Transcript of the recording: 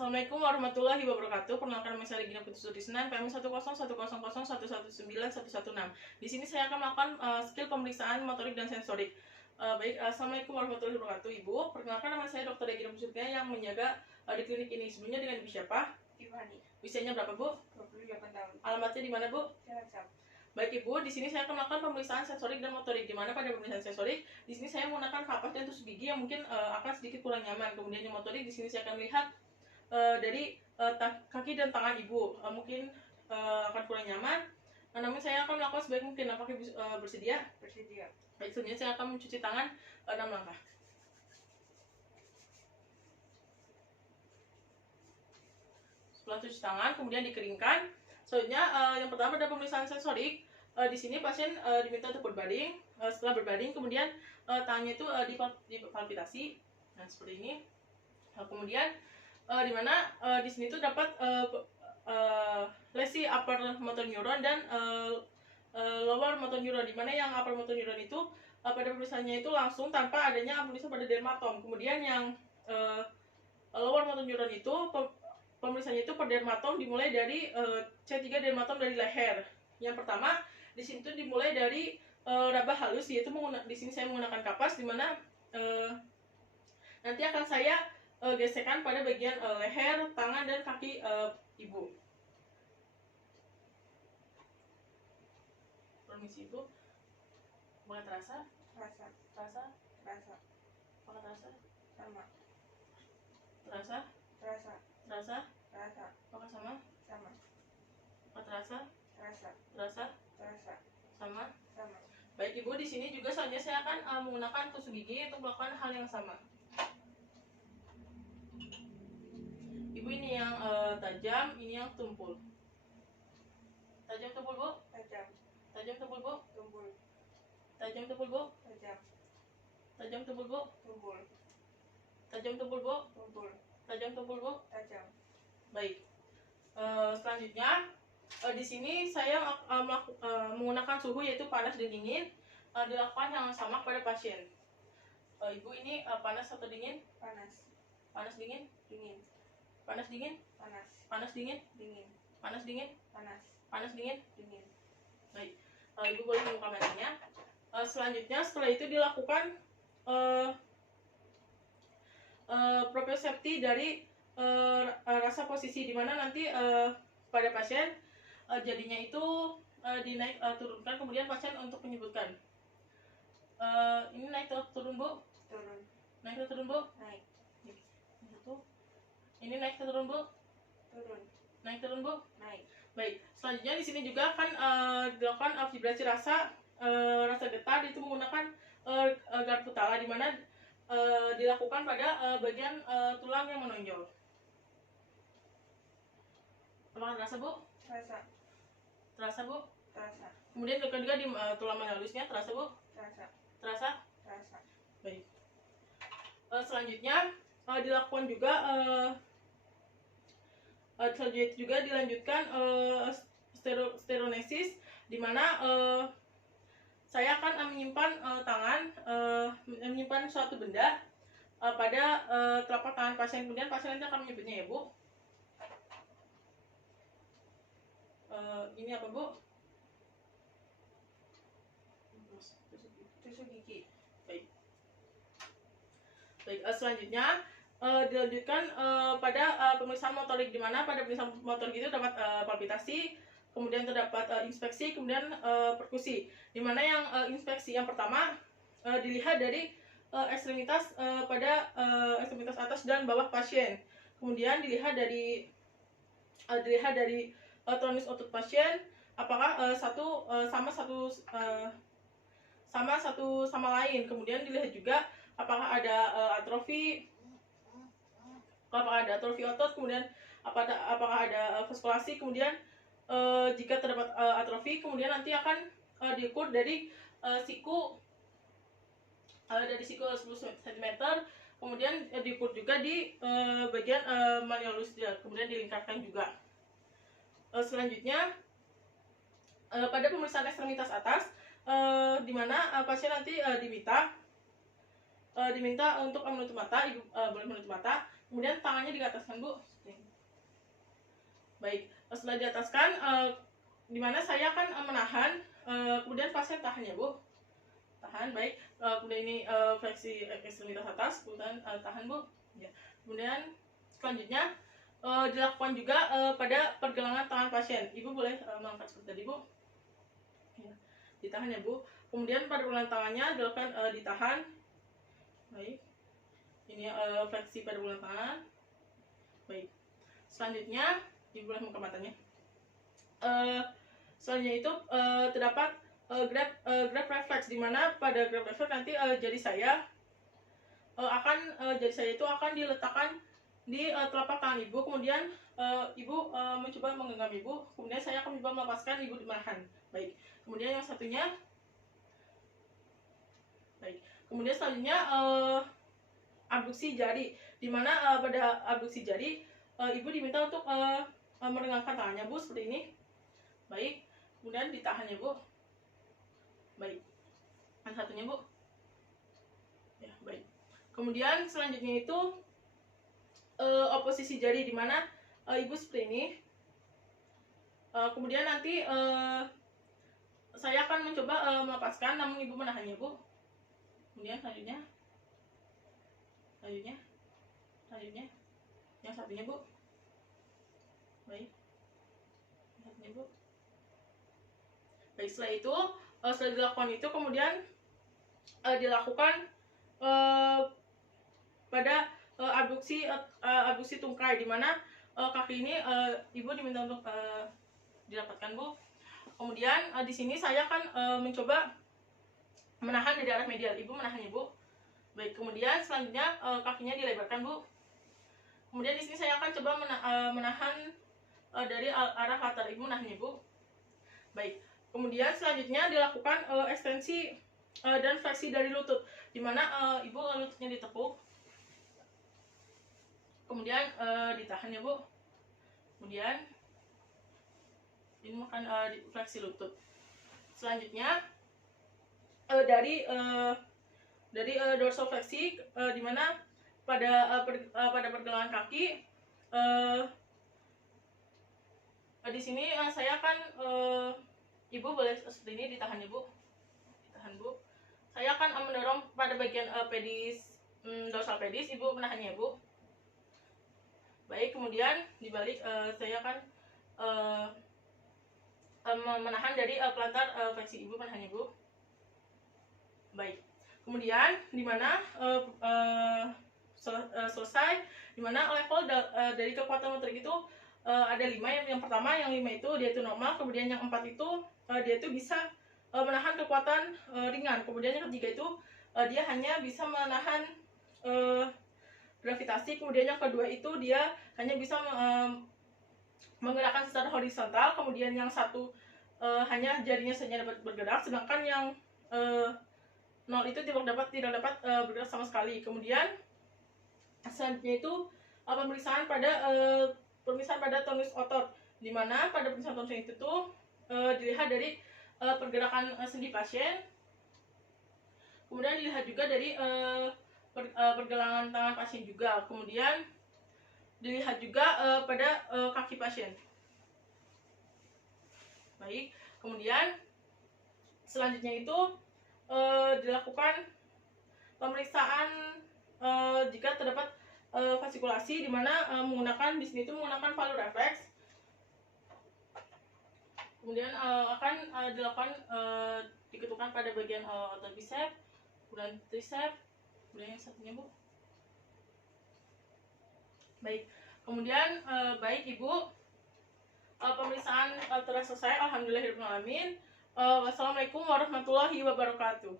Assalamualaikum warahmatullahi wabarakatuh. Perkenalkan nama saya Regina Putri Sutisnan, PM 10100119116. Di sini saya akan melakukan skill pemeriksaan motorik dan sensorik. Assalamualaikum warahmatullahi wabarakatuh, Ibu. Perkenalkan nama saya Dr. Regina Putri Sutisnan yang menjaga di klinik ini. Sebelumnya dengan Ibu siapa? Tiffany. Usianya berapa, Bu? 28 tahun. Alamatnya di mana, Bu? Cilacap. Baik, Ibu, di sini saya akan melakukan pemeriksaan sensorik dan motorik. Di mana pada pemeriksaan sensorik, di sini saya menggunakan kapas dan tusuk gigi yang mungkin akan sedikit kurang nyaman. Kemudian yang motorik, di sini saya akan melihat dari kaki dan tangan Ibu mungkin akan kurang nyaman. Namun saya akan melakukan sebaik mungkin. Apakah Ibu bersedia? Bersedia. Baik, selanjutnya saya akan mencuci tangan 6 langkah. Setelah cuci tangan, kemudian dikeringkan. Selanjutnya yang pertama pada pemeriksaan sensorik. Di sini pasien diminta untuk berbaring. Setelah berbaring, kemudian tangannya itu dipalpitasi. Nah, seperti ini. Kemudian di mana di sini tuh dapat lesi upper motor neuron dan lower motor neuron, di mana yang upper motor neuron itu pada pemeriksaannya itu langsung tanpa adanya pemeriksaan pada dermatom. Kemudian yang lower motor neuron itu pemeriksaannya itu per dermatom dimulai dari C3 dermatom dari leher. Yang pertama di sini tuh dimulai dari raba halus, yaitu di sini saya menggunakan kapas, di mana nanti akan saya gesekan pada bagian leher, tangan, dan kaki Ibu. Permisi, Ibu. Apakah terasa? Rasa. Terasa? Rasa. Apakah terasa? Sama. Terasa? Rasa. Terasa? Rasa. Apakah sama? Sama. Apakah terasa? Rasa. Terasa? Rasa. Sama? Sama. Baik, Ibu, di sini juga selanjutnya saya akan menggunakan tusuk gigi untuk melakukan hal yang sama. Ibu, ini yang tajam, ini yang tumpul. Tajam, tumpul, Bu. Tajam. Tajam, tumpul, Bu. Tumpul. Tajam, tumpul, Bu. Tajam. Tajam, tumpul, Bu. Tumpul. Tajam, tumpul, Bu. Tumpul. Tajam, tumpul, Bu. Tajam. Baik. Selanjutnya di sini saya menggunakan suhu yaitu panas dan dingin, dilakukan yang sama pada pasien. Ibu, ini panas atau dingin? Panas. Panas, dingin? Dingin. Panas, dingin? Panas. Panas, dingin? Dingin. Panas, dingin? Panas. Panas, dingin? Dingin. Baik. Ibu boleh membuka matanya. Selanjutnya setelah itu dilakukan propriosepti dari rasa posisi, di mana nanti pada pasien jadinya itu dinaik turunkan, kemudian pasien untuk menyebutkan. Ini naik atau turun, Bu? Turun. Naik atau turun, Bu? Naik. Ini naik atau turun, Bu? Turun. Naik turun, Bu? Naik. Baik. Selanjutnya di sini juga akan dilakukan vibrasi rasa getar, itu menggunakan garpu tala, di mana dilakukan pada bagian tulang yang menonjol. Apakah terasa, Bu? Rasa. Terasa, Bu? Rasa. Kemudian juga di tulang halusnya terasa, Bu? Rasa. Terasa? Rasa. Baik. Selanjutnya dilakukan juga selanjutnya juga dilanjutkan stereonesis, di mana saya akan menyimpan menyimpan suatu benda pada telapak tangan pasien. Kemudian pasien nanti akan menyebutnya, ya, Bu. Ini apa, Bu? Tusuk gigi. Baik. Baik, selanjutnya dilanjutkan pada pemeriksaan motorik, di mana pada pemeriksaan motorik itu dapat palpitasi, kemudian terdapat inspeksi, kemudian perkusi. Di mana yang inspeksi yang pertama dilihat dari ekstremitas pada ekstremitas atas dan bawah pasien. Kemudian dilihat dari tonus otot pasien, apakah satu sama lain. Kemudian dilihat juga apakah ada atrofi otot, kemudian apakah ada vaskulasi. Kemudian jika terdapat atrofi, kemudian nanti akan diukur dari siku 10 cm, kemudian diukur juga di bagian malleolus, kemudian dilingkarkan juga. Selanjutnya pada pemeriksaan ekstremitas atas, di mana pasien nanti diminta untuk menutup mata. Ibu boleh menutup mata. Kemudian tangannya diataskan, Bu. Baik, setelah diataskan, dimana saya akan menahan, kemudian pasien tahan ya, Bu. Tahan, baik. Kemudian ini fleksi ekstremitas atas, kemudian tahan, Bu. Ya. Kemudian selanjutnya dilakukan juga pada pergelangan tangan pasien. Ibu boleh mengangkat seperti tadi, Bu. Ya. Ditahan ya, Bu. Kemudian pada pergelangan tangannya dilakukan ditahan. Baik. Ini fleksi pada pergelangan tangan. Baik. Selanjutnya, Ibu boleh membuka matanya. Selanjutnya itu terdapat grab reflex, di mana pada grab reflex nanti jari saya itu akan diletakkan di telapak tangan Ibu, kemudian Ibu mencoba menggenggam Ibu, kemudian saya akan mencoba melepaskan, Ibu menahan. Baik. Kemudian yang satunya, baik. Kemudian selanjutnya abduksi jari, di mana pada abduksi jari Ibu diminta untuk meregangkan tangannya, Bu, seperti ini. Baik. Kemudian ditahan ya, Bu. Baik. Yang satunya, Bu. Ya, baik. Kemudian selanjutnya itu oposisi jari, di mana Ibu seperti ini. Kemudian nanti saya akan mencoba melepaskan, namun Ibu menahannya, Bu. Kemudian selanjutnya, yang satunya, Bu. Baik. Yang satunya, Bu. Baik, setelah itu, setelah dilakukan itu, kemudian dilakukan pada abduksi tungkai, di mana kaki ini Ibu diminta untuk dirapatkan, Bu. Kemudian di sini saya akan mencoba menahan dari arah medial. Ibu menahannya, Bu. Baik. Kemudian selanjutnya kakinya dilebarkan, Bu. Kemudian di sini saya akan coba menahan dari arah latar. Ibu menahannya, Bu. Baik. Kemudian selanjutnya dilakukan ekstensi dan fleksi dari lutut, di mana Ibu lututnya ditepuk. Kemudian ditahan ya, Bu. Kemudian ini akan fleksi lutut. Selanjutnya dari dorsofleksi, di mana pada pergelangan kaki di sini saya akan Ibu boleh seperti ini, ditahan ya, Bu. Ditahan, Bu. Saya akan mendorong pada bagian pedis, dorsal pedis. Ibu menahannya, Bu. Baik. Kemudian dibalik, saya akan menahan dari pelantar fleksi. Ibu menahannya, Bu. Baik. Kemudian dimana selesai, dimana level dari kekuatan motorik itu ada 5. Yang pertama, yang 5 itu dia itu normal. Kemudian yang 4 itu dia itu bisa menahan kekuatan ringan. Kemudian yang ketiga itu dia hanya bisa menahan gravitasi. Kemudian yang kedua itu dia hanya bisa menggerakkan secara horizontal. Kemudian yang satu hanya jarinya saja dapat bergerak, sedangkan yang 0 itu tidak dapat bergerak sama sekali. Kemudian selanjutnya itu pemeriksaan pada tonus otot, di mana pada pemeriksaan tonus itu tuh dilihat dari pergerakan sendi pasien. Kemudian dilihat juga dari pergelangan tangan pasien juga. Kemudian dilihat juga pada kaki pasien. Baik. Kemudian selanjutnya itu dilakukan pemeriksaan jika terdapat fasikulasi, di mana menggunakan di sini itu menggunakan valve reflex. Kemudian akan dilakukan diketukkan pada bagian otot bicep, kemudian tricep, kemudian yang satunya, Bu. Baik. Kemudian baik, Ibu, pemeriksaan telah selesai. Alhamdulillahirrahmanirrahim. Wassalamualaikum warahmatullahi wabarakatuh.